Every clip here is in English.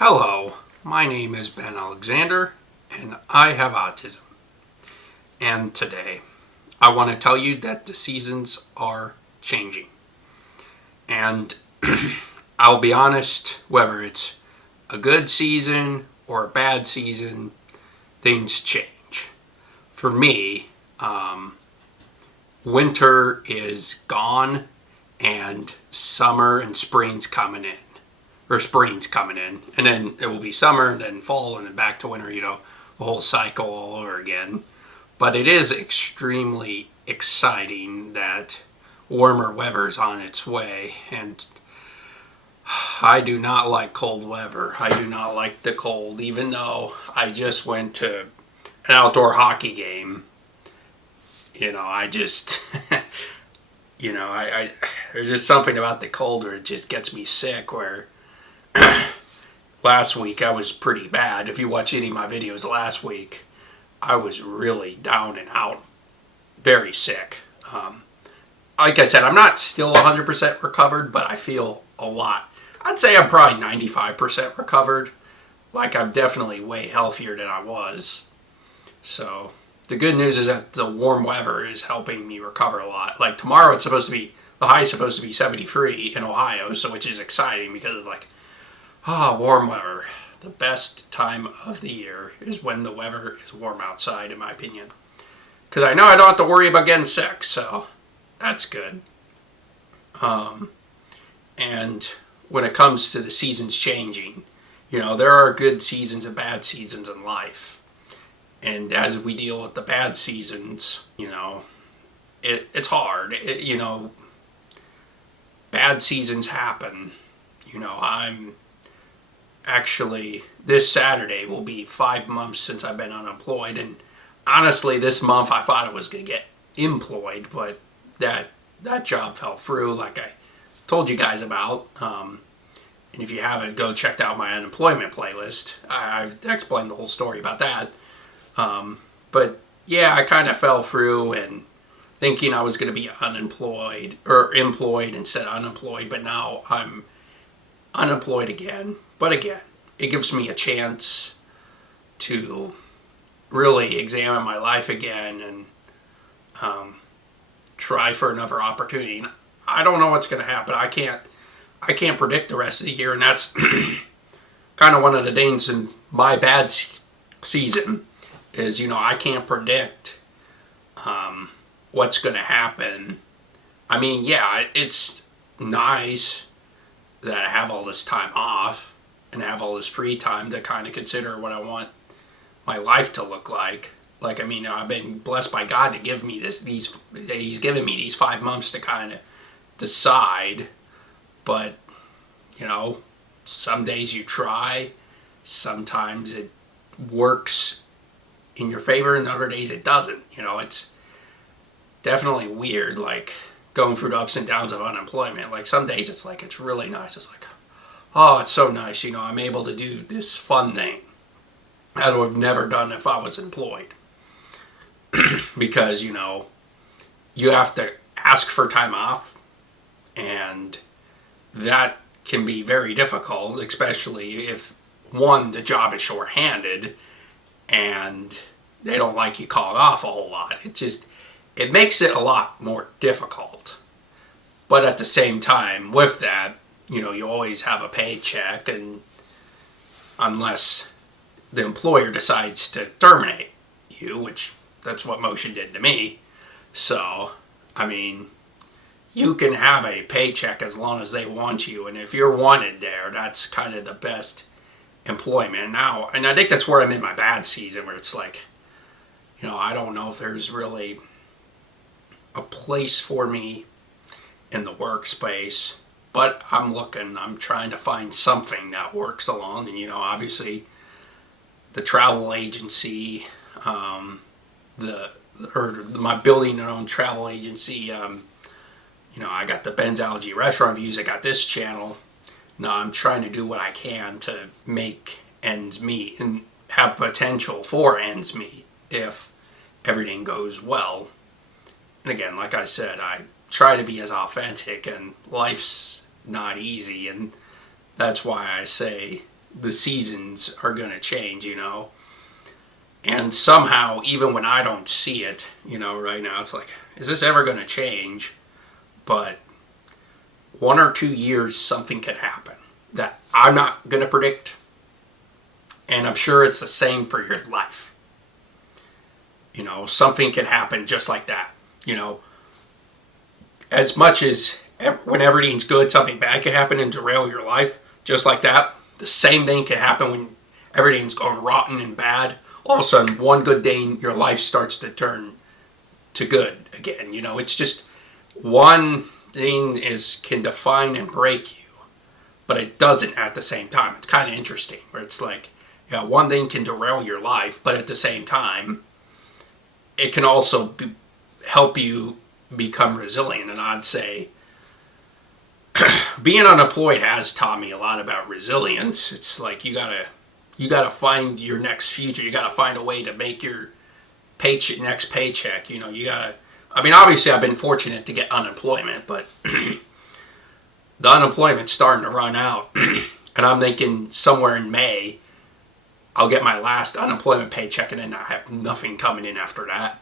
Hello, my name is Ben Alexander, and I have autism. And today, I want to tell you that the seasons are changing. And I'll be honest, whether it's a good season or a bad season, things change. For me, winter is gone, and summer and spring's coming in. Or spring's coming in, and then it will be summer, and then fall, and then back to winter, the whole cycle all over again. But it is extremely exciting that warmer weather's on its way, and I do not like cold weather. I do not like the cold, even though I just went to an outdoor hockey game. I just, I there's just something about the cold where it just gets me sick, where last week I was pretty bad. If you watch any of my videos last week, I was really down and out, very sick. Like I said, I'm not still 100% recovered, but I feel a lot. I'd say I'm probably 95% recovered. Like, I'm definitely way healthier than I was. So the good news is that the warm weather is helping me recover a lot. Like, tomorrow the high is supposed to be 73 in Ohio, so which is exciting because it's like, warm weather. The best time of the year is when the weather is warm outside, in my opinion. Because I know I don't have to worry about getting sick, so that's good. And when it comes to the seasons changing, there are good seasons and bad seasons in life. And as we deal with the bad seasons, it's hard. Bad seasons happen. I'm actually, this Saturday will be 5 months since I've been unemployed, and honestly, this month I thought I was going to get employed, but that job fell through, like I told you guys about. And if you haven't, go check out my unemployment playlist. I've explained the whole story about that. But yeah, I kind of fell through, and thinking I was going to be unemployed, or employed instead of unemployed, but now I'm unemployed again. But again, it gives me a chance to really examine my life again and try for another opportunity. And I don't know what's going to happen. I can't predict the rest of the year, and that's kind of one of the things in my bad season is, I can't predict what's going to happen. I mean, yeah, it's nice that I have all this time off and have all this free time to kind of consider what I want my life to look like. Like, I mean, I've been blessed by God to give me He's given me these 5 months to kind of decide. But, some days you try, sometimes it works in your favor, and other days it doesn't. It's definitely weird, like, going through the ups and downs of unemployment. Like, some days it's like, it's really nice. It's like, oh, it's so nice, I'm able to do this fun thing I would have never done if I was employed. Because, you have to ask for time off, and that can be very difficult, especially if, one, the job is shorthanded, and they don't like you calling off a whole lot. It makes it a lot more difficult. But at the same time, with that, you always have a paycheck, and unless the employer decides to terminate you, which that's what Motion did to me. So, I mean, you can have a paycheck as long as they want you, and if you're wanted there, that's kind of the best employment now. And I think that's where I'm in my bad season, where it's like, I don't know if there's really a place for me in the workspace, but I'm trying to find something that works along. And obviously the travel agency, my building and own travel agency, I got the Ben's Allergy Restaurant Reviews, I got this channel. Now I'm trying to do what I can to make ends meet and have potential for ends meet if everything goes well. And again, like I said, I try to be as authentic, and life's not easy, and that's why I say the seasons are going to change, And somehow, even when I don't see it, right now, it's like, is this ever going to change? But 1 or 2 years, something could happen that I'm not going to predict. And I'm sure it's the same for your life. Something can happen just like that. As much as when everything's good, something bad can happen and derail your life, just like that. The same thing can happen when everything's going rotten and bad. All of a sudden, one good day, your life starts to turn to good again. It's just one thing can define and break you, but it doesn't at the same time. It's kind of interesting, where it's like, one thing can derail your life, but at the same time, it can also help you become resilient. And I'd say being unemployed has taught me a lot about resilience. It's like you gotta find your next future. You gotta find a way to make your next paycheck. You gotta. I mean, obviously, I've been fortunate to get unemployment, but the unemployment's starting to run out, and I'm thinking somewhere in May, I'll get my last unemployment paycheck, and then I have nothing coming in after that.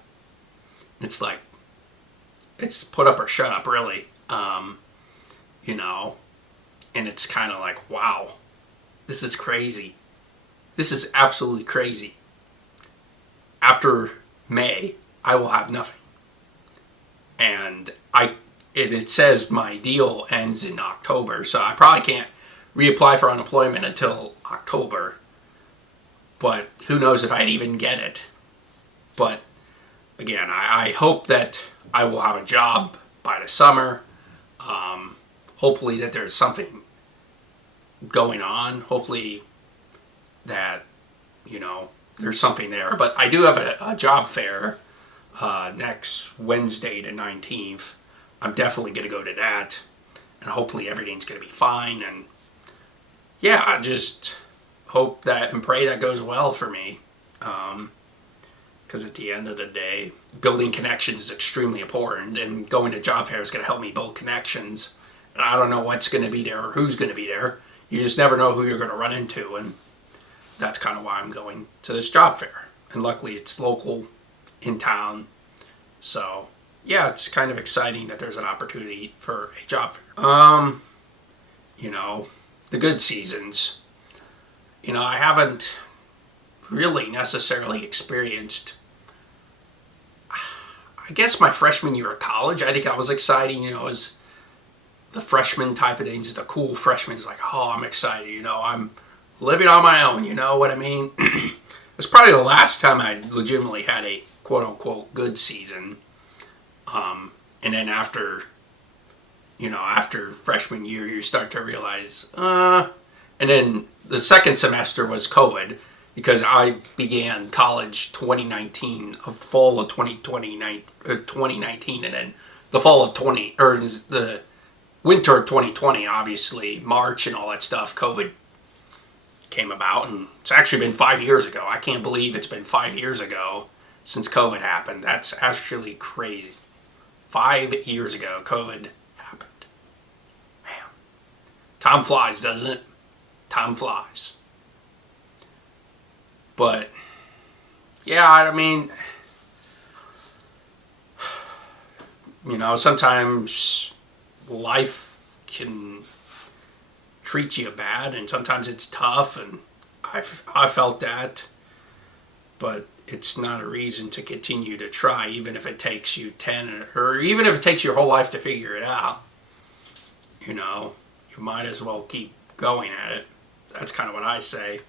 It's like, it's put up or shut up, really. And it's kind of like, wow, this is crazy. This is absolutely crazy. After May, I will have nothing. And it says my deal ends in October, so I probably can't reapply for unemployment until October. But who knows if I'd even get it. But again, I hope that I will have a job by the summer. Hopefully that there's something going on. Hopefully that, there's something there. But I do have a job fair next Wednesday, the 19th. I'm definitely going to go to that. And hopefully everything's going to be fine. And yeah, I just hope that and pray that goes well for me. Because at the end of the day, building connections is extremely important. And going to job fair is going to help me build connections. And I don't know what's going to be there or who's going to be there. You just never know who you're going to run into. And that's kind of why I'm going to this job fair. And luckily it's local, in town. So yeah, it's kind of exciting that there's an opportunity for a job fair. The good seasons. I haven't really necessarily experienced, I guess, my freshman year of college. I think that was exciting, as the freshman type of things. The cool freshman's like, oh, I'm excited, I'm living on my own, you know what I mean? It's probably the last time I legitimately had a quote-unquote good season. And then after freshman year, you start to realize, and then the second semester was COVID, because I began college 2019, fall of 2019, and then the fall of the winter of 2020, obviously, March and all that stuff, COVID came about, and it's actually been 5 years ago. I can't believe it's been 5 years ago since COVID happened. That's actually crazy. 5 years ago, COVID happened. Man. Time flies, doesn't it? Time flies. But, yeah, I mean, sometimes life can treat you bad, and sometimes it's tough, and I felt that. But it's not a reason to continue to try, even if it takes you 10, or even if it takes your whole life to figure it out. You might as well keep going at it. That's kind of what I say.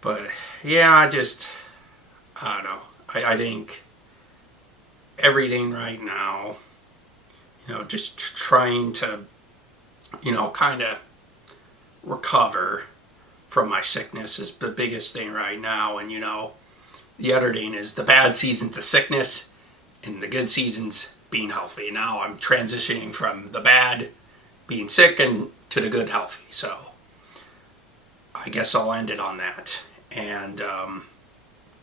But yeah, I don't know. I think everything right now, just trying to, kind of recover from my sickness is the biggest thing right now. And, the other thing is the bad season's the sickness and the good season's being healthy. Now I'm transitioning from the bad, being sick, and to the good, healthy. So I guess I'll end it on that. And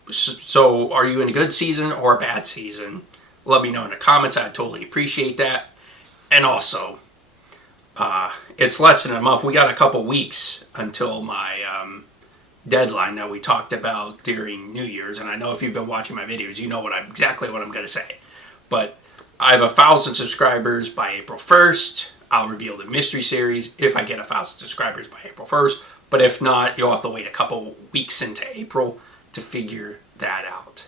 so are you in a good season or a bad season? Let me know in the comments. I totally appreciate that. And also, it's less than a month. We got a couple weeks until my deadline that we talked about during New Year's. And I know if you've been watching my videos, you know exactly what I'm going to say. But I have 1,000 subscribers by April 1st. I'll reveal the mystery series if I get 1,000 subscribers by April 1st. But if not, you'll have to wait a couple weeks into April to figure that out.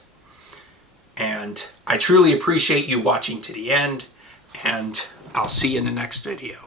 And I truly appreciate you watching to the end, and I'll see you in the next video.